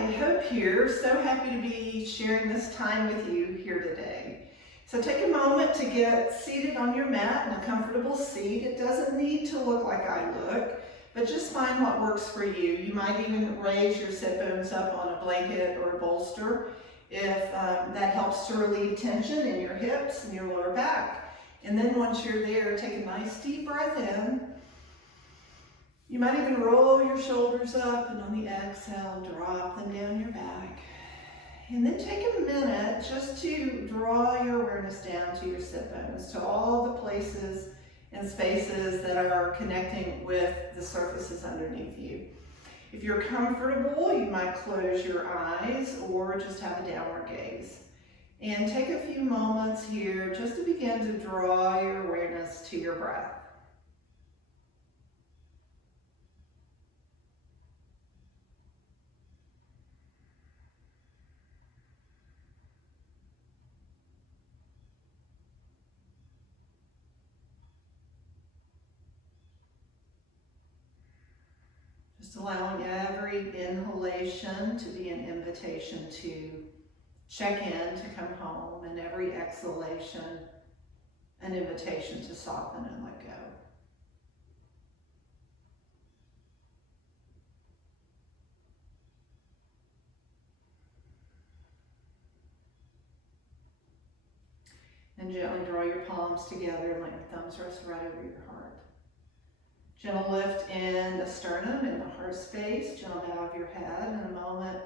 Hi, Hope here. So happy to be sharing this time with you here today. So take a moment to get seated on your mat in a comfortable seat. It doesn't need to look like I look, but just find what works for you. You might even raise your sit bones up on a blanket or a bolster if that helps to relieve tension in your hips and your lower back. And then once you're there, take a nice deep breath in. You might even roll your shoulders up, and on the exhale, drop them down your back. And then take a minute just to draw your awareness down to your sit bones, to all the places and spaces that are connecting with the surfaces underneath you. If you're comfortable, you might close your eyes or just have a downward gaze. And take a few moments here just to begin to draw your awareness to your breath. Just allowing every inhalation to be an invitation to check in, to come home, and every exhalation an invitation to soften and let go. And gently draw your palms together and let your thumbs rest right over your heart. Gentle lift in the sternum and the heart space. Gentle bow of your head in a moment,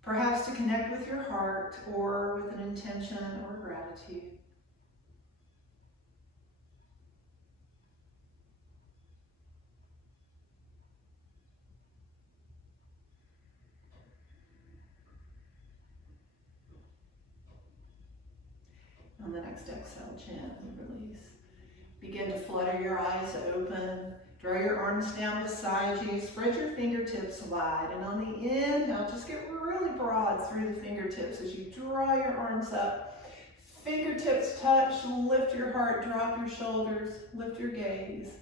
perhaps to connect with your heart or with an intention or gratitude. On the next exhale, gently release. Begin to flutter your eyes open. Draw your arms down beside you. Spread your fingertips wide. And on the inhale, just get really broad through the fingertips as you draw your arms up. Fingertips touch, lift your heart, drop your shoulders, lift your gaze.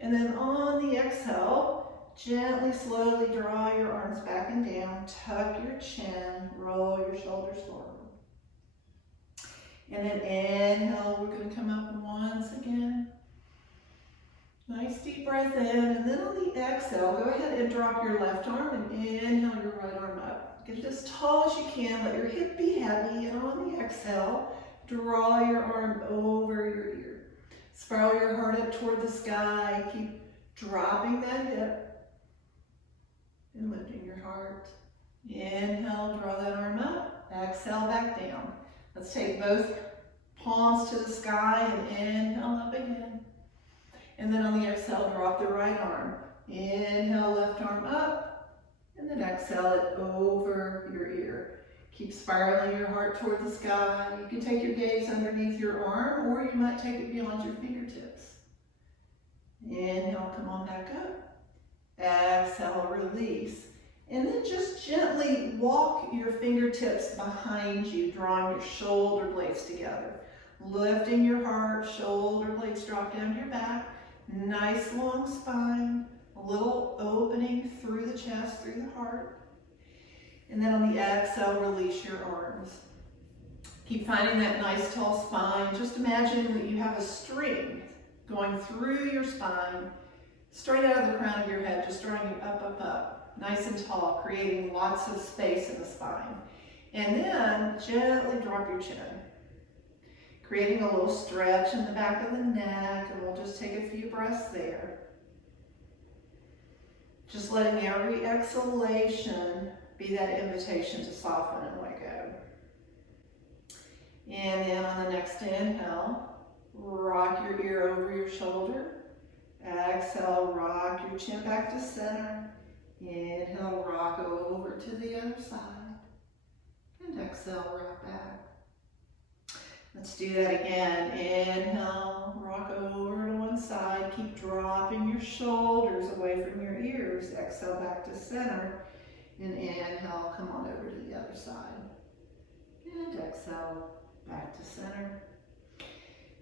And then on the exhale, gently, slowly draw your arms back and down. Tuck your chin, roll your shoulders forward. And then inhale, we're going to come up once again. Nice deep breath in, and then on the exhale, go ahead and drop your left arm and inhale your right arm up. Get it as tall as you can, let your hip be heavy, and on the exhale, draw your arm over your ear. Spiral your heart up toward the sky, keep dropping that hip and lifting your heart. Inhale, draw that arm up, exhale back down. Let's take both palms to the sky and inhale up again. And then on the exhale, drop the right arm. Inhale, left arm up, and then exhale it over your ear. Keep spiraling your heart toward the sky. You can take your gaze underneath your arm, or you might take it beyond your fingertips. Inhale, come on back up. Exhale, release. And then just gently walk your fingertips behind you, drawing your shoulder blades together. Lifting your heart, shoulder blades drop down to your back. Nice long spine, a little opening through the chest, through the heart. And then on the exhale, release your arms. Keep finding that nice tall spine. Just imagine that you have a string going through your spine, straight out of the crown of your head, just drawing you up, up, up. Nice and tall, creating lots of space in the spine. And then gently drop your chin, creating a little stretch in the back of the neck, and we'll just take a few breaths there. Just letting every exhalation be that invitation to soften and let go. And then on the next inhale, rock your ear over your shoulder. Exhale, rock your chin back to center. Inhale, rock over to the other side. And exhale, rock back. Let's do that again. Inhale, rock over to one side. Keep dropping your shoulders away from your ears. Exhale, back to center. And inhale, come on over to the other side. And exhale, back to center.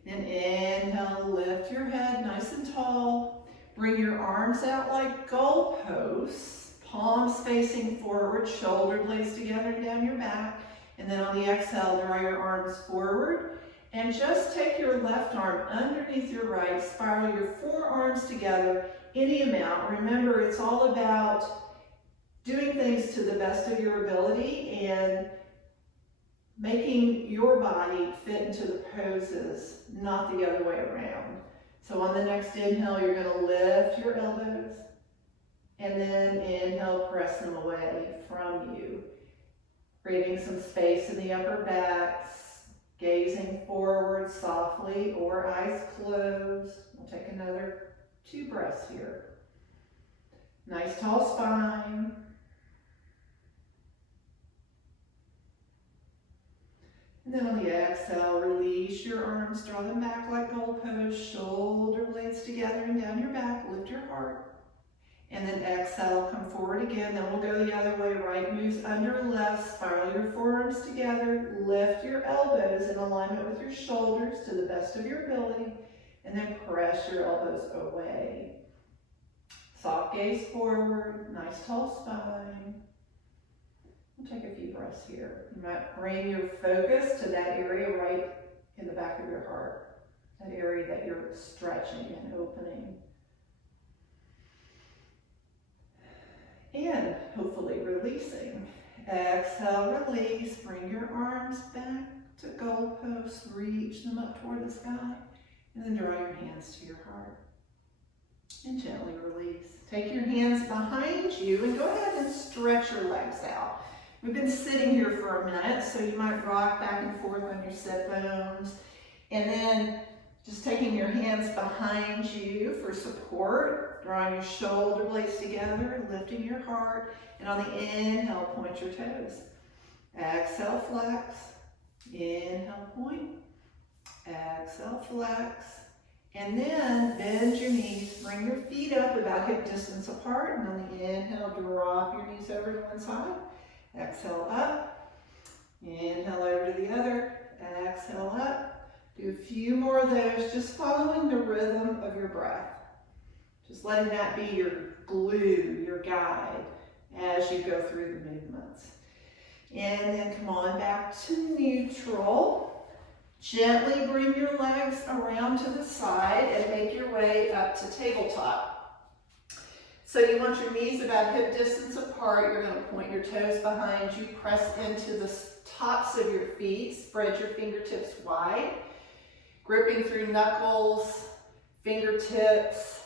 And inhale, lift your head nice and tall. Bring your arms out like goalposts. palms facing forward, shoulder blades together and down your back. And then on the exhale, draw your arms forward. And just take your left arm underneath your right, spiral your forearms together any amount. Remember, it's all about doing things to the best of your ability and making your body fit into the poses, not the other way around. So on the next inhale, you're going to lift your elbows, and then inhale, press them away from you, creating some space in the upper back, gazing forward softly or eyes closed. We'll take another 2 breaths here. Nice tall spine. And then on the exhale, release your arms, draw them back like goalposts, shoulder blades together and down your back, lift your heart. And then exhale, come forward again. Then we'll go the other way. Right moves under left, spiral your forearms together, lift your elbows in alignment with your shoulders to the best of your ability, and then press your elbows away. Soft gaze forward, nice tall spine. We'll take a few breaths here. You might bring your focus to that area right in the back of your heart, that area that you're stretching and opening. And hopefully releasing. Exhale, release, bring your arms back to goalposts, reach them up toward the sky, and then draw your hands to your heart. And gently release. Take your hands behind you and go ahead and stretch your legs out. We've been sitting here for a minute, so you might rock back and forth on your sit bones. And then just taking your hands behind you for support, drawing your shoulder blades together, lifting your heart. And on the inhale, point your toes. Exhale, flex. Inhale, point. Exhale, flex. And then bend your knees. Bring your feet up about hip distance apart. And on the inhale, drop your knees over to one side. Exhale, up. Inhale over to the other. Exhale, up. Do a few more of those, just following the rhythm of your breath. Just letting that be your glue, your guide, as you go through the movements. And then come on back to neutral. Gently bring your legs around to the side and make your way up to tabletop. So you want your knees about hip distance apart. You're going to point your toes behind you, press into the tops of your feet, spread your fingertips wide. Gripping through knuckles, fingertips,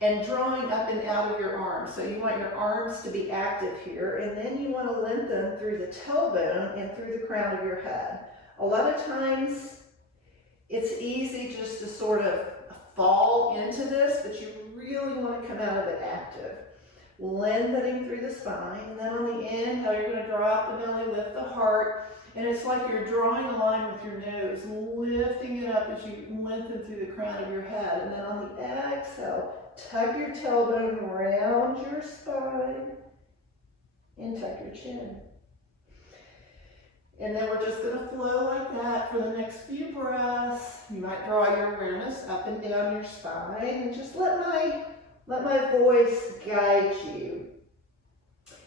and drawing up and out of your arms. So you want your arms to be active here, and then you want to lengthen through the tailbone and through the crown of your head. A lot of times, it's easy just to sort of fall into this, but you really want to come out of it active. Lengthening through the spine, and then on the inhale, you're going to draw up the belly, lift the heart. And it's like you're drawing a line with your nose, lifting it up as you lengthen through the crown of your head. And then on the exhale, tuck your tailbone around your spine and tuck your chin. And then we're just going to flow like that for the next few breaths. You might draw your awareness up and down your spine and just let my voice guide you.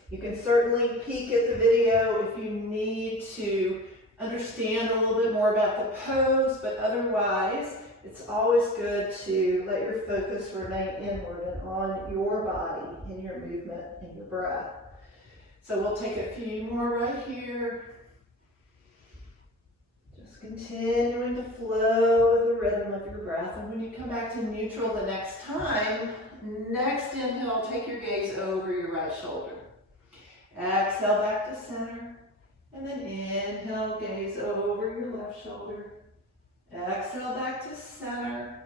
You can certainly peek at the video if you need to understand a little bit more about the pose, but otherwise, it's always good to let your focus remain inward and on your body, in your movement, and your breath. So we'll take a few more right here. Just continuing to flow with the rhythm of your breath. And when you come back to neutral the next time, next inhale, take your gaze over your right shoulder. Exhale back to center, and then inhale, gaze over your left shoulder. Exhale back to center.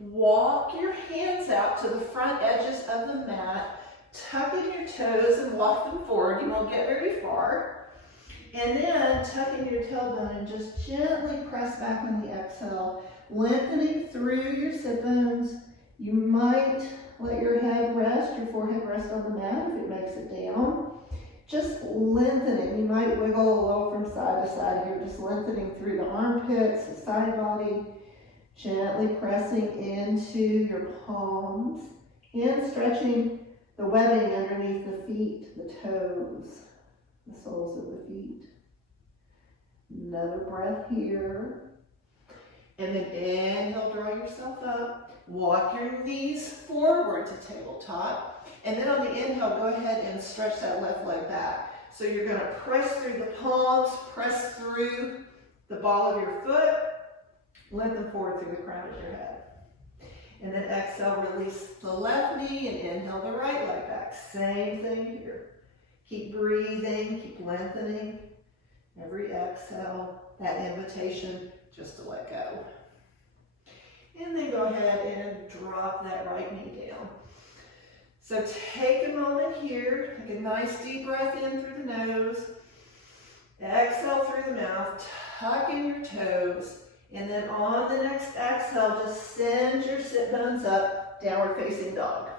Walk your hands out to the front edges of the mat, tuck in your toes and walk them forward. You won't get very far. And then tuck in your tailbone and just gently press back on the exhale, lengthening through your sit bones. You might let your head rest, your forehead rest on the mat if it makes it down. Just lengthening. You might wiggle a little from side to side here, just lengthening through the armpits, the side body, gently pressing into your palms and stretching the webbing underneath the feet, the toes, the soles of the feet. Another breath here. And then inhale, draw yourself up. Walk your knees forward to tabletop. And then on the inhale, go ahead and stretch that left leg back. So you're going to press through the palms, press through the ball of your foot, lengthen forward through the crown of your head. And then exhale, release the left knee and inhale the right leg back. Same thing here. Keep breathing, keep lengthening. Every exhale, that invitation just to let go. And then go ahead and drop that right knee down. So take a moment here, take a nice deep breath in through the nose. Exhale through the mouth, tuck in your toes. And then on the next exhale, just send your sit bones up, downward facing dog.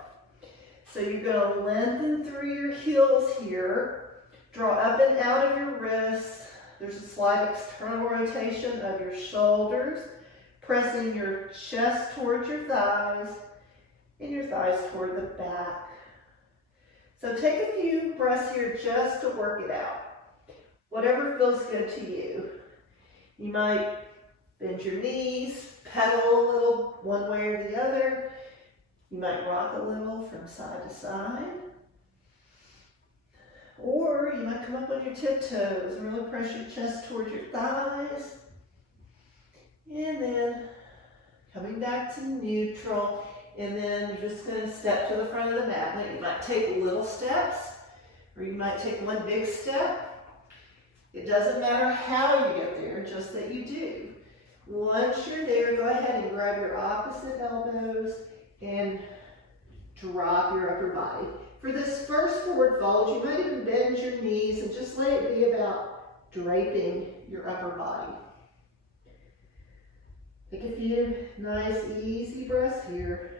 So you're going to lengthen through your heels here. Draw up and out of your wrists. There's a slight external rotation of your shoulders, pressing your chest towards your thighs and your thighs toward the back. So take a few breaths here just to work it out. Whatever feels good to you. You might bend your knees, pedal a little one way or the other. You might rock a little from side to side. Or you might come up on your tiptoes and really press your chest towards your thighs. And then coming back to neutral. And then you're just going to step to the front of the mat. Now you might take little steps, or you might take one big step. It doesn't matter how you get there, just that you do. Once you're there, go ahead and grab your opposite elbows and drop your upper body. For this first forward fold, you might even bend your knees and just let it be about draping your upper body. Take a few nice, easy breaths here.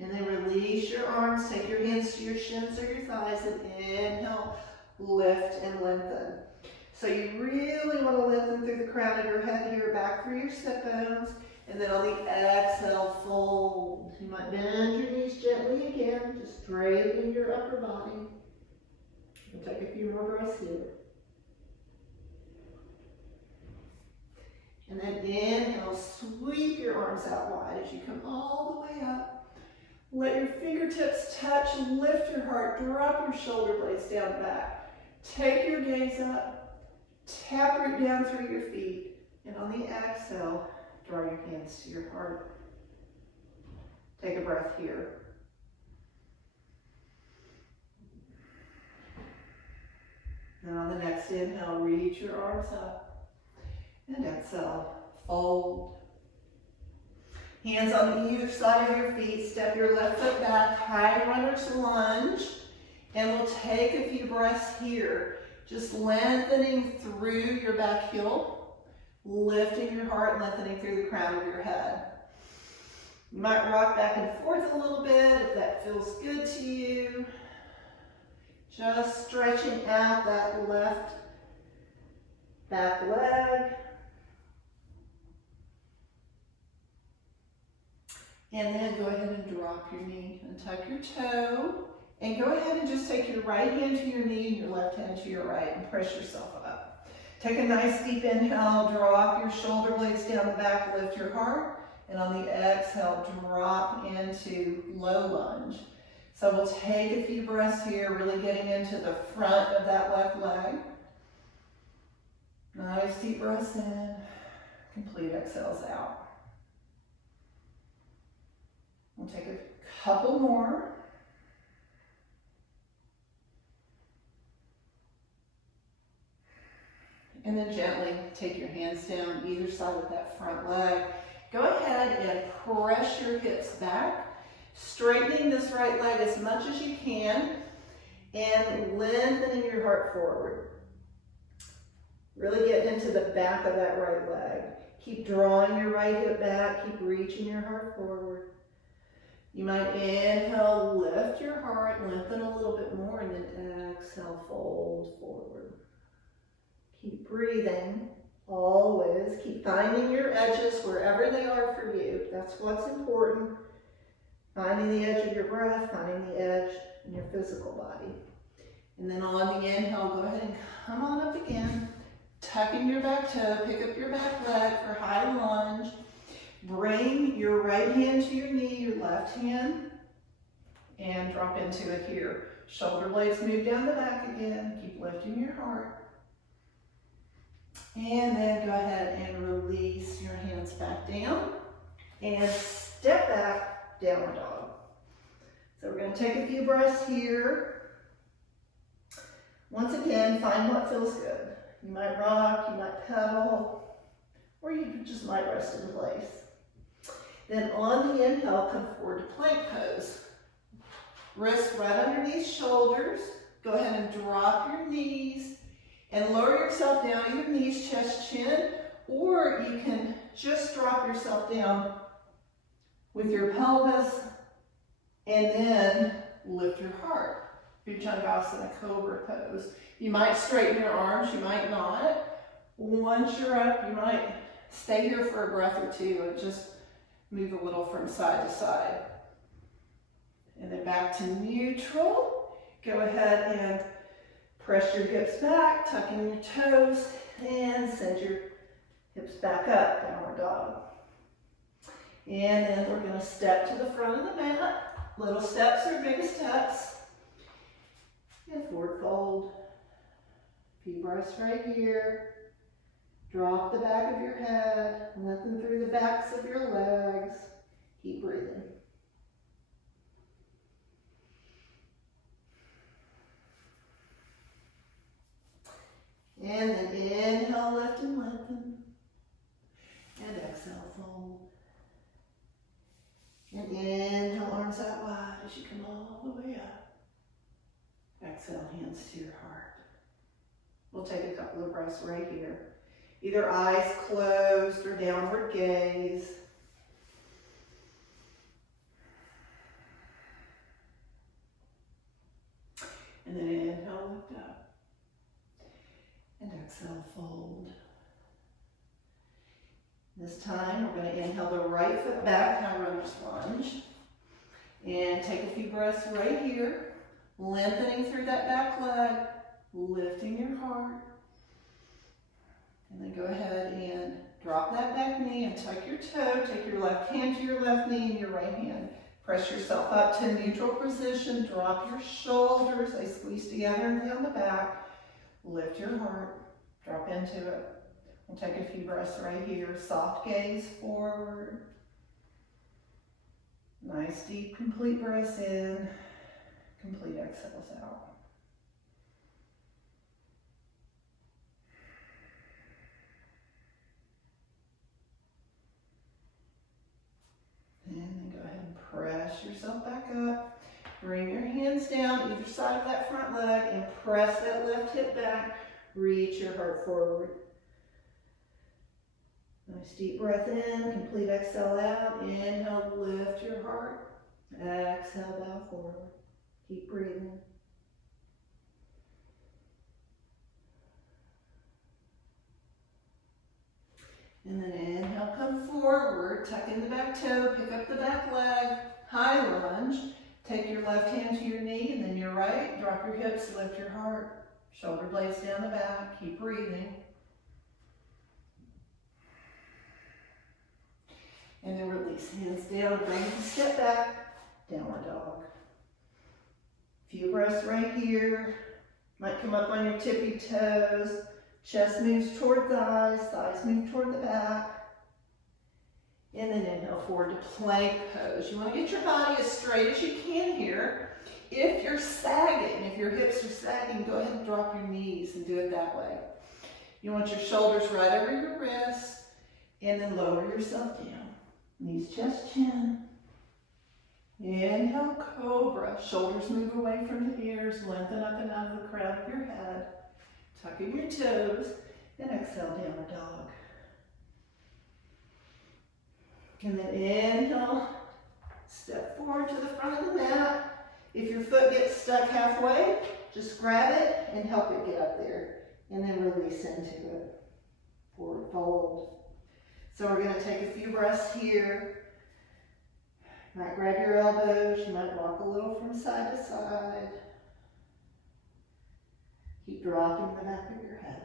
And then release your arms, take your hands to your shins or your thighs, and inhale, lift and lengthen. So you really want to lengthen through the crown of your head here, back through your sit bones, and then on the exhale, fold. You might bend your knees gently again, just draping your upper body. And take a few more breaths here. And then inhale, sweep your arms out wide as you come all the way up. Let your fingertips touch, lift your heart, drop your shoulder blades down back. Take your gaze up, tap root down through your feet, and on the exhale, draw your hands to your heart. Take a breath here. And on the next inhale, reach your arms up, and exhale, fold. Hands on either side of your feet, step your left foot back, high runner's lunge, and we'll take a few breaths here, just lengthening through your back heel, lifting your heart, lengthening through the crown of your head. You might rock back and forth a little bit if that feels good to you. Just stretching out that left back leg. And then go ahead and drop your knee and tuck your toe. And go ahead and just take your right hand to your knee and your left hand to your right and press yourself up. Take a nice deep inhale, drop your shoulder blades down the back, lift your heart. And on the exhale, drop into low lunge. So we'll take a few breaths here, really getting into the front of that left leg. Nice deep breaths in, complete exhales out. We'll take a couple more. And then gently take your hands down either side of that front leg. Go ahead and press your hips back, straightening this right leg as much as you can, and lengthening your heart forward. Really get into the back of that right leg. Keep drawing your right hip back, keep reaching your heart forward. You might inhale, lift your heart, lengthen a little bit more, and then exhale, fold forward. Keep breathing, always. Keep finding your edges wherever they are for you. That's what's important. Finding the edge of your breath, finding the edge in your physical body. And then on the inhale, go ahead and come on up again. Tucking your back toe, pick up your back leg for high lunge. Bring your right hand to your knee, your left hand, and drop into it here. Shoulder blades move down the back again. Keep lifting your heart. And then go ahead and release your hands back down. And step back, downward dog. So we're going to take a few breaths here. Once again, find what feels good. You might rock, you might pedal, or you just might rest in place. Then on the inhale, come forward to plank pose. Wrists right underneath shoulders. Go ahead and drop your knees and lower yourself down, either knees, chest, chin, or you can just drop yourself down with your pelvis and then lift your heart. Bhujangasana, cobra pose. You might straighten your arms, you might not. Once you're up, you might stay here for a breath or two and just move a little from side to side. And then back to neutral. Go ahead and press your hips back, tuck in your toes, and send your hips back up, downward dog. And then we're going to step to the front of the mat. Little steps or big steps. And forward fold. A few breaths right here. Drop the back of your head, lengthen through the backs of your legs. Keep breathing. And then inhale, lift and lengthen. And exhale, fold. And inhale, arms out wide as you come all the way up. Exhale, hands to your heart. We'll take a couple of breaths right here. Either eyes closed or downward gaze. And then inhale, lift up. And exhale, fold. This time we're going to inhale the right foot back, high runner's lunge. And take a few breaths right here. Lengthening through that back leg. Lifting your heart. And then go ahead and drop that back knee and tuck your toe. Take your left hand to your left knee and your right hand. Press yourself up to neutral position. Drop your shoulders. They squeeze together and down the back. Lift your heart. Drop into it. We'll take a few breaths right here. Soft gaze forward. Nice deep complete breaths in. Complete exhales out. And then go ahead and press yourself back up. Bring your hands down either side of that front leg and press that left hip back. Reach your heart forward. Nice deep breath in, complete exhale out. Inhale, lift your heart. Exhale, bow forward. Keep breathing. And then inhale, come forward, tuck in the back toe, pick up the back leg, high lunge. Take your left hand to your knee and then your right. Drop your hips, lift your heart. Shoulder blades down the back. Keep breathing. And then release, hands down, bring the step back, downward dog. Few breaths right here. Might come up on your tippy toes. Chest moves toward thighs, thighs move toward the back. And then inhale forward to plank pose. You want to get your body as straight as you can here. If you're sagging, if your hips are sagging, go ahead and drop your knees and do it that way. You want your shoulders right over your wrists and then lower yourself down. Knees, chest, chin. Inhale, cobra. Shoulders move away from the ears. Lengthen up and out of the crown of your head. Tuck in your toes. And exhale, downward dog. And then inhale, step forward. forward to the front of the mat. If your foot gets stuck halfway, just grab it and help it get up there. And then release into it. Forward fold. So we're going to take a few breaths here. You might grab your elbows. You might rock a little from side to side. Keep dropping the back of your head.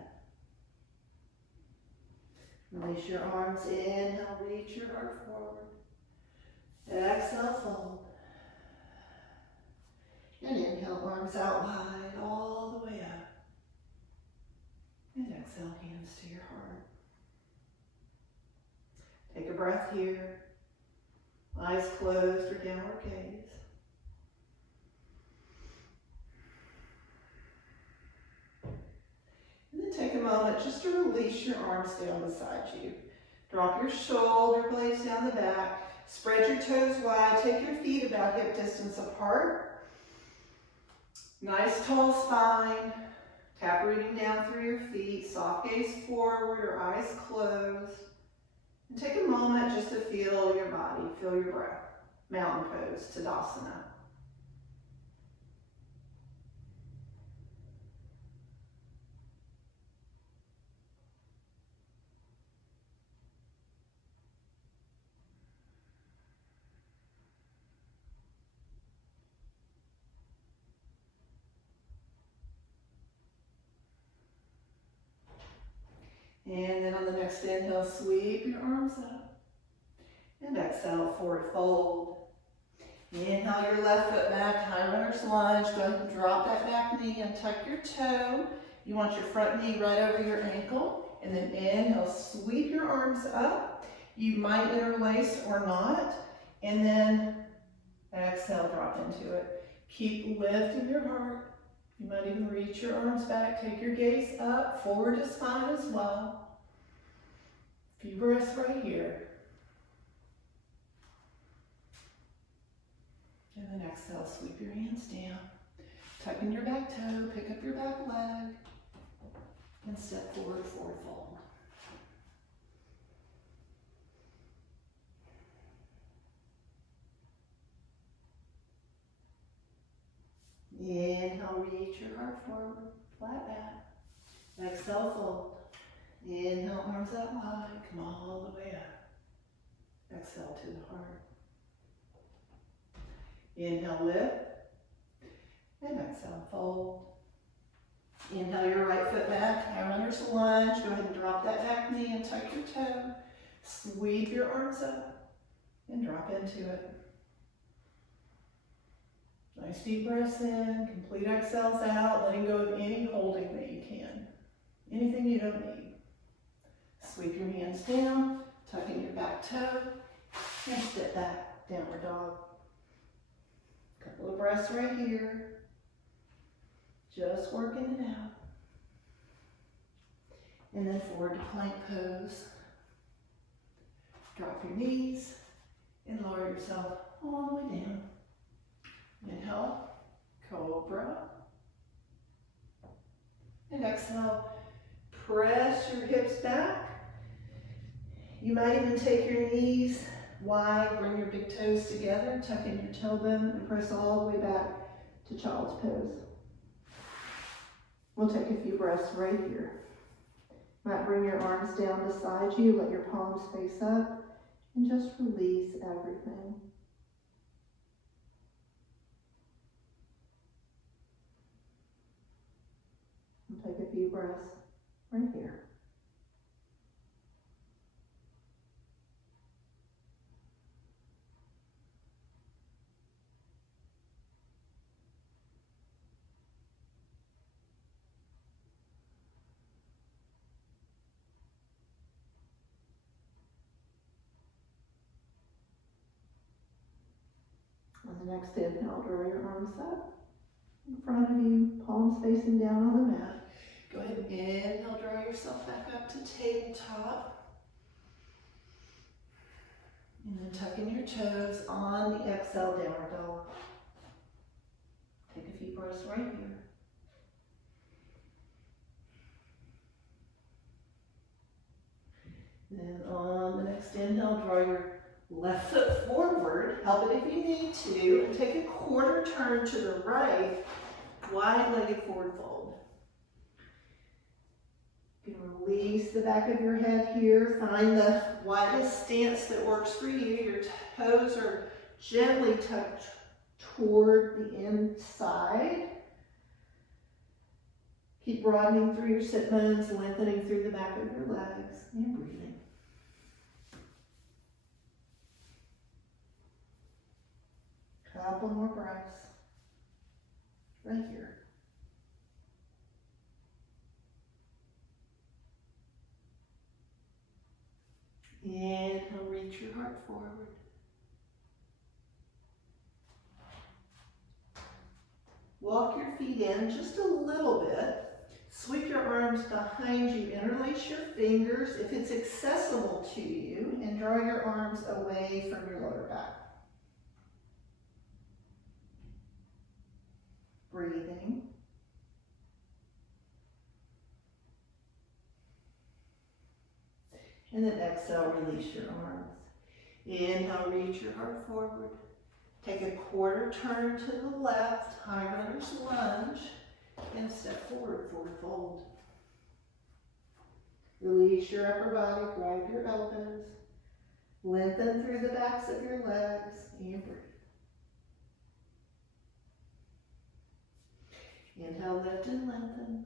Release your arms. Inhale, reach your heart forward. Exhale, fold. And inhale, arms out wide, all the way up. And exhale, hands to your heart. Take a breath here. Eyes closed or downward gaze. And then take a moment just to release your arms down beside you. Drop your shoulder blades down the back. Spread your toes wide. Take your feet about hip distance apart. Nice tall spine. Tap rooting down through your feet. Soft gaze forward or eyes closed. And take a moment just to feel your body, feel your breath. Mountain pose, Tadasana. And then on the next inhale, sweep your arms up. And exhale, forward fold. Inhale your left foot back, high runner's lunge. Go ahead and drop that back knee and tuck your toe. You want your front knee right over your ankle. And then inhale, sweep your arms up. You might interlace or not. And then exhale, drop into it. Keep lifting your heart. You might even reach your arms back. Take your gaze up, forward to spine as well. A few breaths right here. And then exhale, sweep your hands down. Tuck in your back toe, pick up your back leg, and step forward, forward fold. Inhale, reach your heart forward, flat back. Exhale, fold. Inhale, arms out wide, come all the way up. Exhale to the heart. Inhale, lift. And exhale, fold. Inhale your right foot back, high runner's lunge. Go ahead and drop that back knee and tuck your toe. Sweep your arms up and drop into it. Nice deep breaths in, complete exhales out, letting go of any holding that you can. Anything you don't need. Sweep your hands down, tuck in your back toe, and step back, downward dog. Couple of breaths right here. Just working it out. And then forward to plank pose. Drop your knees and lower yourself all the way down. Inhale, cobra. And exhale, press your hips back. You might even take your knees wide, bring your big toes together, tuck in your tailbone, and press all the way back to child's pose. We'll take a few breaths right here. Might bring your arms down beside you, let your palms face up, and just release everything. Take a few breaths right here. On the next inhale, draw your arms up in front of you, palms facing down on the mat. Go ahead and inhale, draw yourself back up to tabletop. And then tuck in your toes on the exhale, downward dog. Take a few breaths right here. Then on the next inhale, draw your left foot forward. Help it if you need to. And take a quarter turn to the right, wide-legged forward fold. You can release the back of your head here. Find the widest stance that works for you. Your toes are gently tucked toward the inside. Keep broadening through your sit bones, lengthening through the back of your legs, and breathing. Couple more breaths. Right here. Inhale, reach your heart forward. Walk your feet in just a little bit. Sweep your arms behind you. Interlace your fingers if it's accessible to you, and draw your arms away from your lower back. Breathing. And then exhale, release your arms. Inhale, reach your heart forward. Take a quarter turn to the left, high runner's lunge, and step forward, forward fold. Release your upper body, grab your elbows, lengthen through the backs of your legs, and breathe. Inhale, lift and lengthen.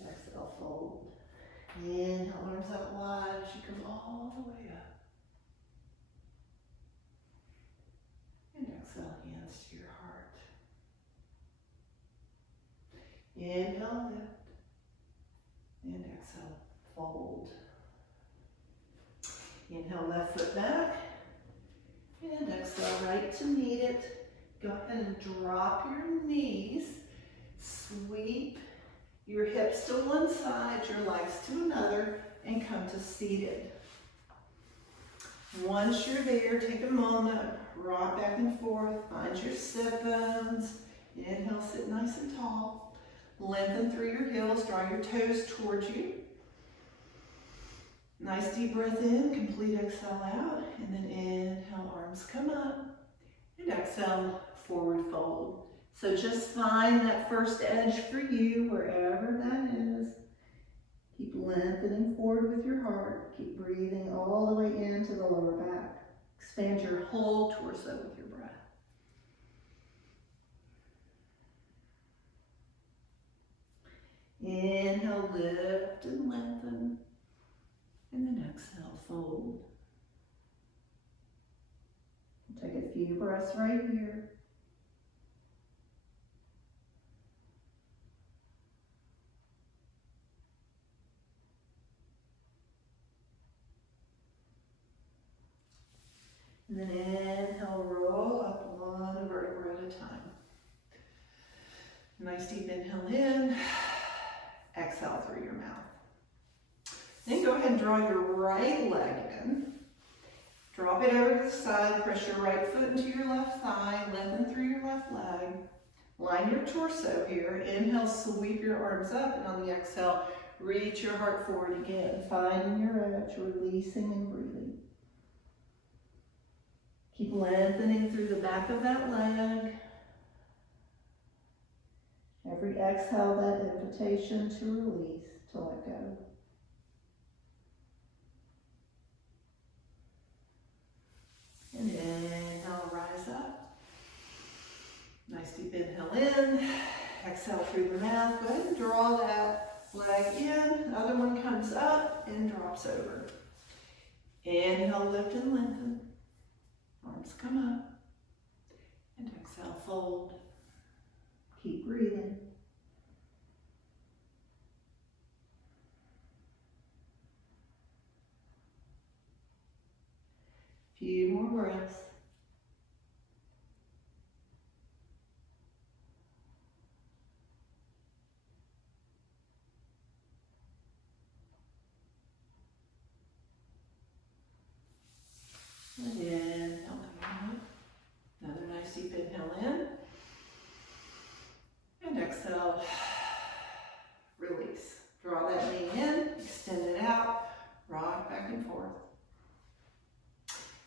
Exhale, fold. Inhale, arms out wide as you come all the way up. And exhale, hands to your heart. Inhale, lift. And exhale, fold. Inhale, left foot back. And exhale, right to meet it. Go ahead and drop your knees. Sweep your hips to one side, your legs to another, and come to seated. Once you're there, take a moment, rock back and forth, find your sit bones. Inhale, sit nice and tall. Lengthen through your heels, draw your toes towards you. Nice deep breath in, complete exhale out, and then inhale, arms come up, and exhale, forward fold. So just find that first edge for you, wherever that is. Keep lengthening forward with your heart. Keep breathing all the way into the lower back. Expand your whole torso with your breath. Inhale, lift and lengthen. And then exhale, fold. Take a few breaths right here. And then inhale, roll up one vertebra at a time. Nice deep inhale in, exhale through your mouth. Then go ahead and draw your right leg in. Drop it over to the side, press your right foot into your left thigh, lengthen through your left leg. Line your torso here. Inhale, sweep your arms up, and on the exhale, reach your heart forward again. Finding your edge, releasing and breathing. Keep lengthening through the back of that leg. Every exhale, that invitation to release, to let go. And inhale, rise up. Nice deep inhale in. Exhale through the mouth. Go ahead and draw that leg in. The other one comes up and drops over. Inhale, lift and lengthen. Arms come up. And exhale, fold. Keep breathing. Few more breaths. And inhale, another nice deep inhale in. And exhale, release. Draw that knee in, extend it out, rock back and forth.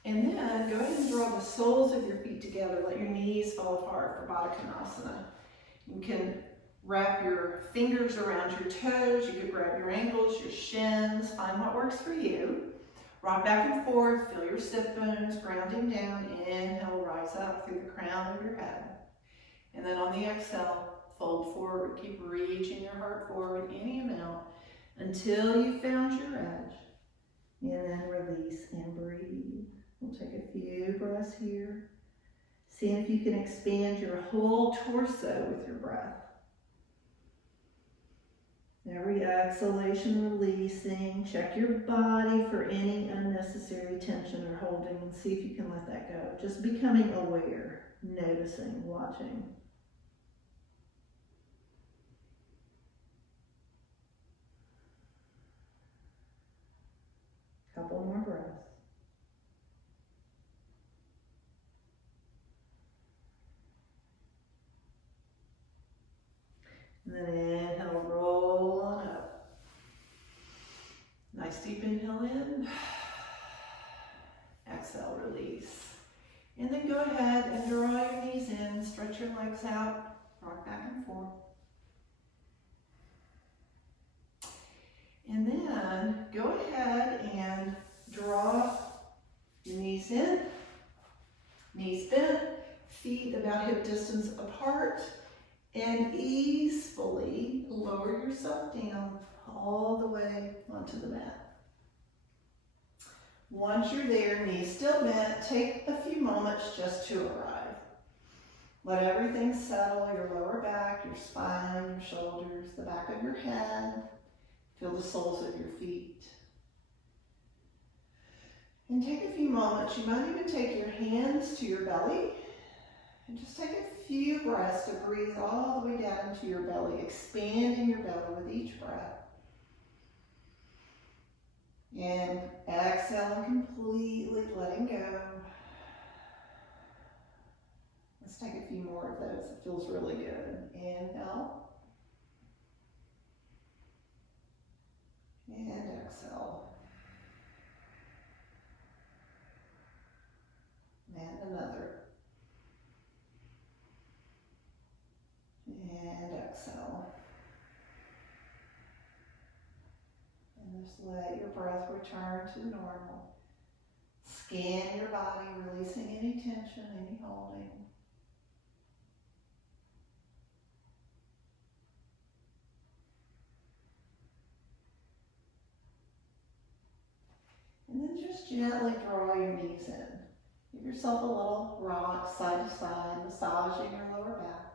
And then go ahead and draw the soles of your feet together. Let your knees fall apart for Baddha Konasana. You can wrap your fingers around your toes. You could grab your ankles, your shins. Find what works for you. Rock back and forth. Feel your sit bones grounding down. Inhale, rise up through the crown of your head. And then on the exhale, fold forward. Keep reaching your heart forward any amount until you found your edge. And then release and breathe. We'll take a few breaths here. See if you can expand your whole torso with your breath. Every exhalation releasing. Check your body for any unnecessary tension or holding and see if you can let that go. Just becoming aware, noticing, watching. Couple more breaths. And then inhale, roll on up. Nice deep inhale in. Exhale, release. And then go ahead and draw your knees in, stretch your legs out, rock back and forth. And then go ahead and draw your knees in, knees bent, feet about hip distance apart, and easefully lower yourself down all the way onto the mat. Once you're there, knees still bent, take a few moments just to arrive. Let everything settle, your lower back, your spine, your shoulders, the back of your head. Feel the soles of your feet. And take a few moments. You might even take your hands to your belly and just take a few breaths to breathe all the way down into your belly, expanding your belly with each breath. And exhale and completely letting go. Let's take a few more of those. It feels really good. Inhale. And exhale. And another. And exhale. And just let your breath return to normal. Scan your body, releasing any tension, any holding. And then just gently draw your knees in. Give yourself a little rock side to side, massaging your lower back.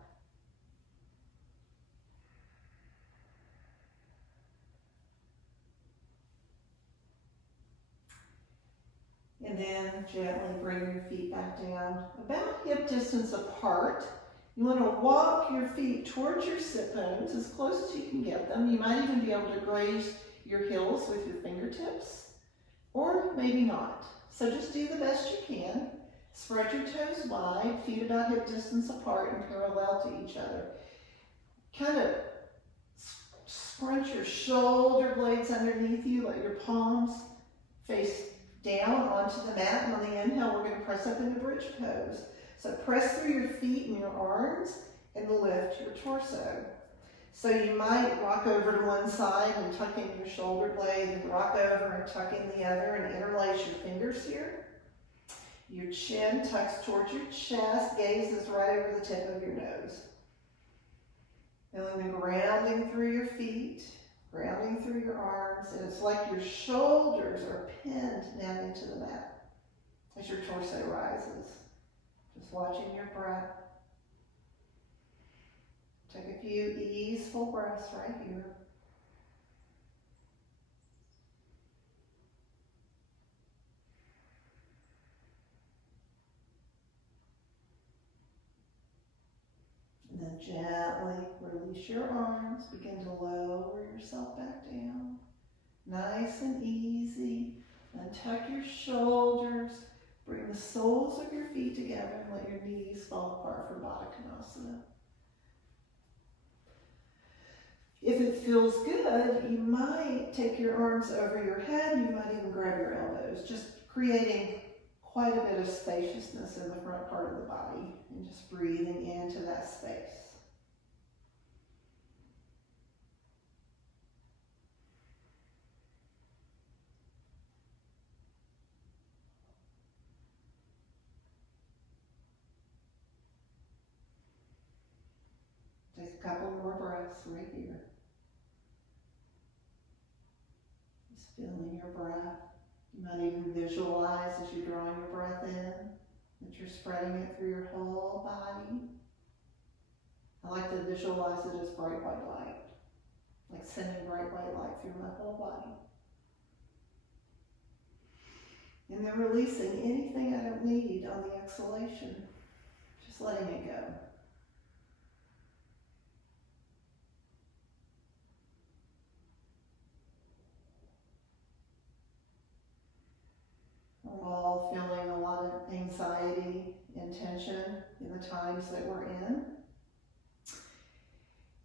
And then gently bring your feet back down, about hip distance apart. You want to walk your feet towards your sit bones as close as you can get them. You might even be able to graze your heels with your fingertips, or maybe not. So just do the best you can. Spread your toes wide, feet about hip distance apart and parallel to each other. Kind of scrunch your shoulder blades underneath you, let your palms face down onto the mat, and on the inhale, we're going to press up into bridge pose. So press through your feet and your arms and lift your torso. So you might rock over to one side and tuck in your shoulder blade, and rock over and tuck in the other and interlace your fingers here. Your chin tucks towards your chest, gaze is right over the tip of your nose. Feeling the grounding through your feet, grounding through your arms, and it's like your shoulders are pinned down into the mat as your torso rises. Just watching your breath. Take a few easeful breaths right here. And then gently release your arms. Begin to lower yourself back down. Nice and easy. Then tuck your shoulders. Bring the soles of your feet together and let your knees fall apart for Baddha Konasana. If it feels good, you might take your arms over your head. You might even grab your elbows, just creating quite a bit of spaciousness in the front part of the body, and just breathing into that space. Take a couple more breaths right here. Just feeling your breath. You might even visualize as you're drawing your breath in that you're spreading it through your whole body. I like to visualize it as bright white light, like sending bright white light through my whole body. And then releasing anything I don't need on the exhalation, just letting it go. We're all feeling a lot of anxiety and tension in the times that we're in.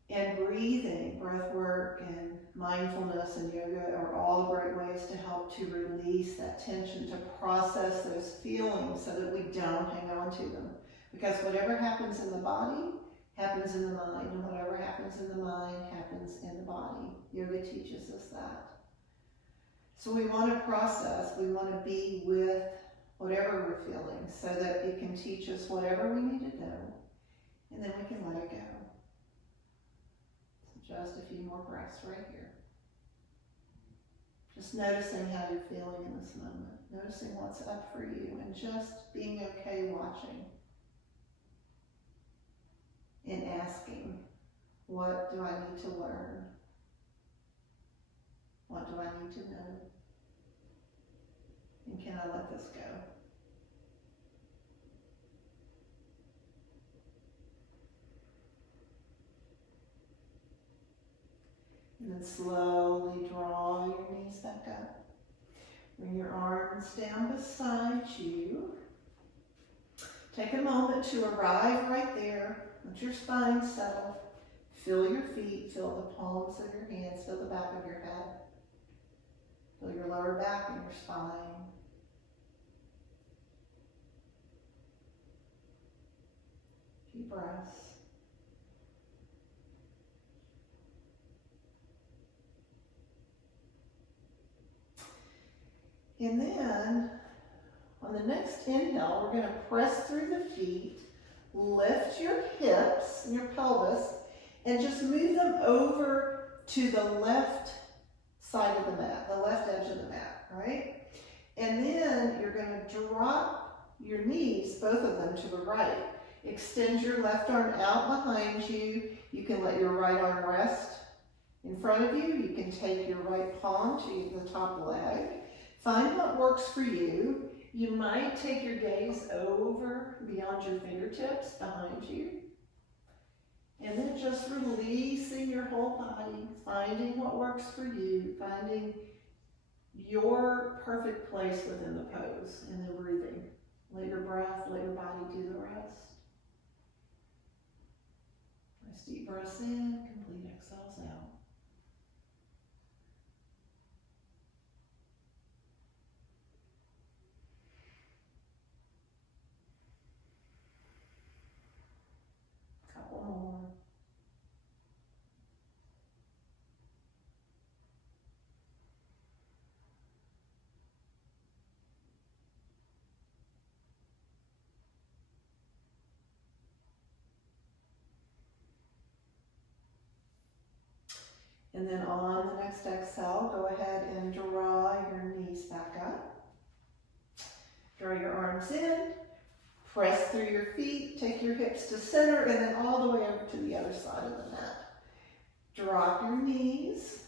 And breathing, breath work, and mindfulness and yoga are all great ways to help to release that tension, to process those feelings so that we don't hang on to them. Because whatever happens in the body happens in the mind, and whatever happens in the mind happens in the body. Yoga teaches us that. So we want to process, we want to be with whatever we're feeling so that it can teach us whatever we need to know, and then we can let it go. So just a few more breaths right here. Just noticing how you're feeling in this moment, noticing what's up for you, and just being okay watching and asking, what do I need to learn? What do I need to know? And can I let this go? And then slowly draw your knees back up. Bring your arms down beside you. Take a moment to arrive right there. Let your spine settle. Feel your feet, feel the palms of your hands, feel the back of your head. Feel your lower back and your spine. Deep breaths. And then, on the next inhale, we're going to press through the feet, lift your hips and your pelvis, and just move them over to the left side of the mat, the left edge of the mat, right? And then you're going to drop your knees, both of them, to the right. Extend your left arm out behind you. You can let your right arm rest in front of you. You can take your right palm to the top leg. Find what works for you. You might take your gaze over beyond your fingertips behind you. And then just releasing your whole body, finding what works for you, finding your perfect place within the pose, and then breathing. Let your breath, let your body do the rest. Nice deep breaths in, complete exhales out. Couple more. And then on the next exhale, go ahead and draw your knees back up. Draw your arms in, press through your feet, take your hips to center, and then all the way over to the other side of the mat. Drop your knees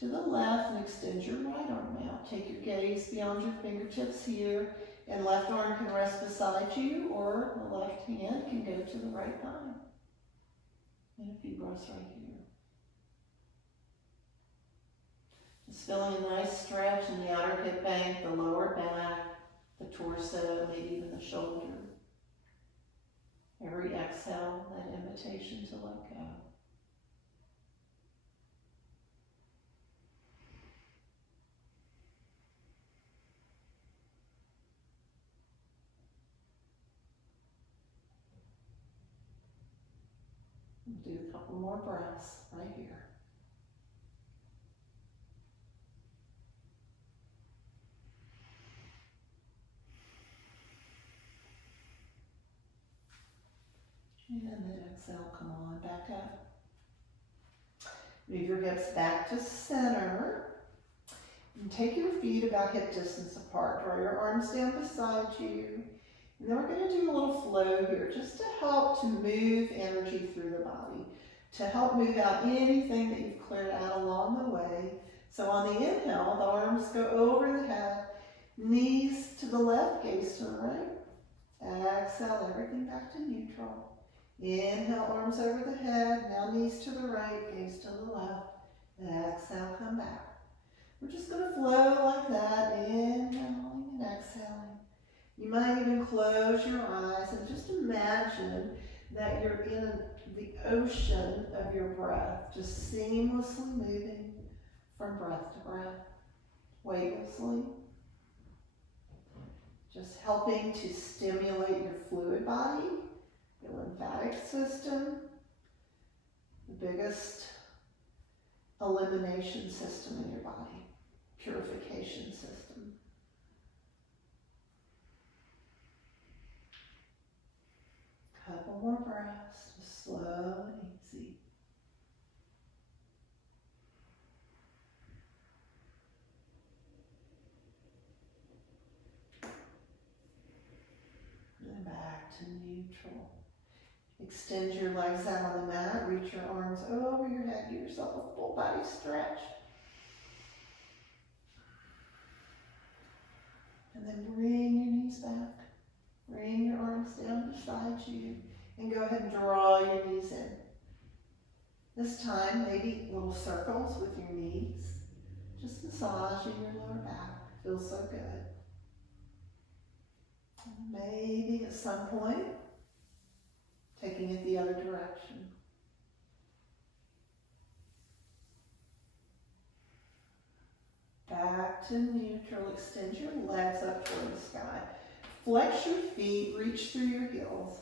to the left and extend your right arm out. Take your gaze beyond your fingertips here, and left arm can rest beside you, or the left hand can go to the right thigh. And a few breaths right here. Just feeling a nice stretch in the outer hip bank, the lower back, the torso, maybe even the shoulder. Every exhale, that invitation to let go. We'll do a couple more breaths right here. And then exhale, come on back up. Move your hips back to center. And take your feet about hip distance apart. Draw your arms down beside you. And then we're going to do a little flow here just to help to move energy through the body, to help move out anything that you've cleared out along the way. So on the inhale, the arms go over the head, knees to the left, gaze to the right. Exhale, everything back to neutral. Inhale, arms over the head, now knees to the right, gaze to the left. Exhale, come back. We're just going to flow like that, inhaling and exhaling. You might even close your eyes and just imagine that you're in the ocean of your breath, just seamlessly moving from breath to breath, weightlessly. Just helping to stimulate your fluid body, your lymphatic system, the biggest elimination system in your body, purification system. Couple more breaths, just slow and easy. And back to neutral. Extend your legs out on the mat, reach your arms over your head, give yourself a full body stretch. And then bring your knees back, bring your arms down beside you, and go ahead and draw your knees in. This time, maybe little circles with your knees, just massaging your lower back, feels so good. And maybe at some point, taking it the other direction. Back to neutral, extend your legs up toward the sky. Flex your feet, reach through your heels.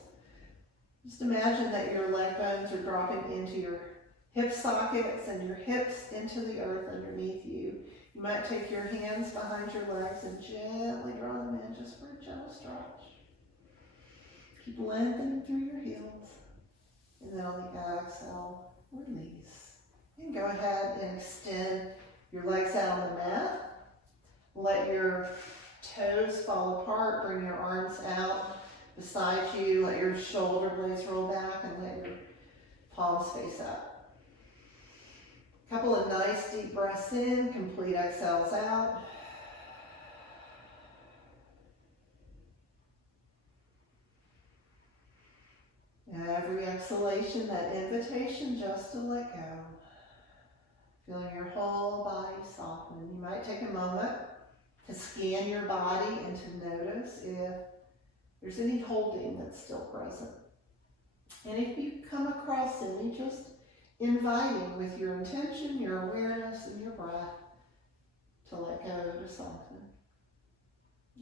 Just imagine that your leg bones are dropping into your hip sockets and your hips into the earth underneath you. You might take your hands behind your legs and gently draw them in just for a gentle stretch. Keep lengthening through your heels. And then on the exhale, release. And go ahead and extend your legs out on the mat. Let your toes fall apart. Bring your arms out beside you. Let your shoulder blades roll back and let your palms face up. A couple of nice deep breaths in, complete exhales out. Every exhalation, that invitation just to let go. Feeling your whole body soften. You might take a moment to scan your body and to notice if there's any holding that's still present. And if you come across any, just inviting with your intention, your awareness, and your breath to let go, to soften.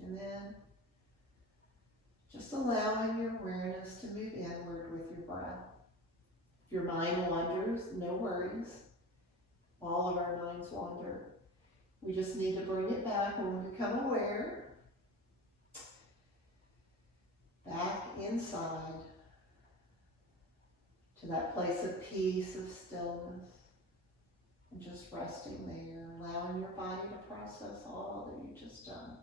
And then just allowing your awareness to move inward with your breath. If your mind wanders, no worries. All of our minds wander. We just need to bring it back when we become aware. Back inside to that place of peace, of stillness. And just resting there, allowing your body to process all that you've just done.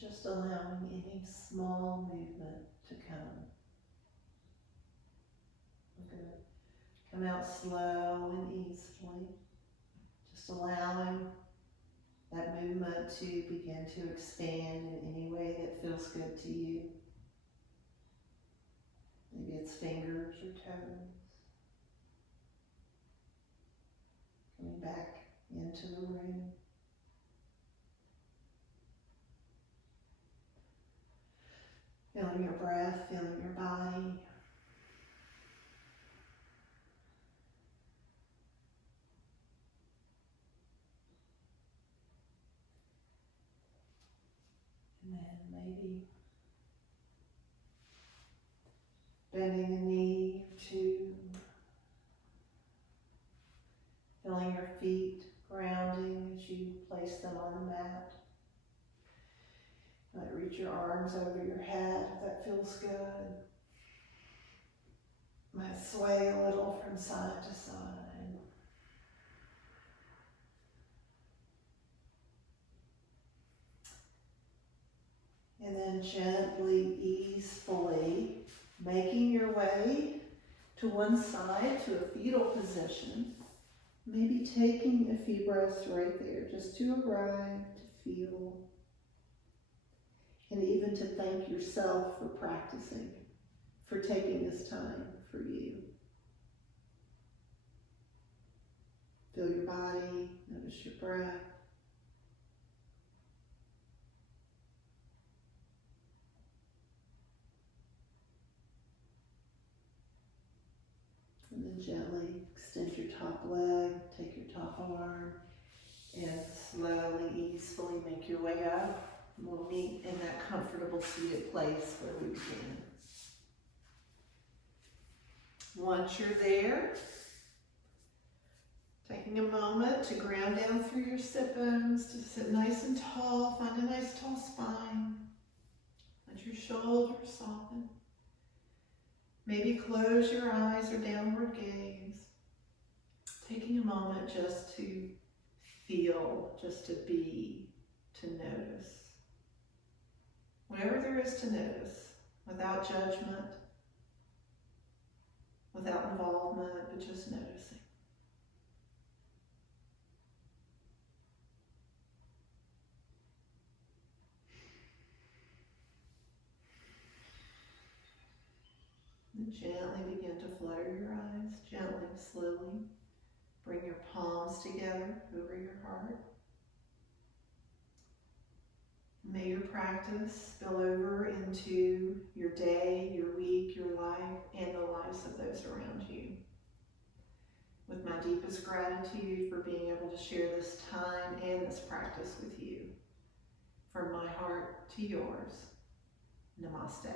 Just allowing any small movement to come. We're going to come out slow and easily. Just allowing that movement to begin to expand in any way that feels good to you. Maybe it's fingers or toes. Coming back into the room. Feeling your breath, feeling your body. And then maybe bending a knee or two. Feeling your feet grounding as you place them on the mat. You might reach your arms over your head if that feels good. Might sway a little from side to side. And then gently, easefully, making your way to one side to a fetal position. Maybe taking a few breaths right there just to arrive, to feel, and even to thank yourself for practicing, for taking this time for you. Feel your body, notice your breath. And then gently extend your top leg, take your top arm, and slowly, easily make your way up. We'll meet in that comfortable seated place where we began. Once you're there, taking a moment to ground down through your sit bones, to sit nice and tall, find a nice tall spine. Let your shoulders soften. Maybe close your eyes or downward gaze. Taking a moment just to feel, just to be, to notice. Whatever there is to notice, without judgment, without involvement, but just noticing. And gently begin to flutter your eyes, gently, slowly. Bring your palms together over your heart. May your practice spill over into your day, your week, your life, and the lives of those around you. With my deepest gratitude for being able to share this time and this practice with you. From my heart to yours, namaste.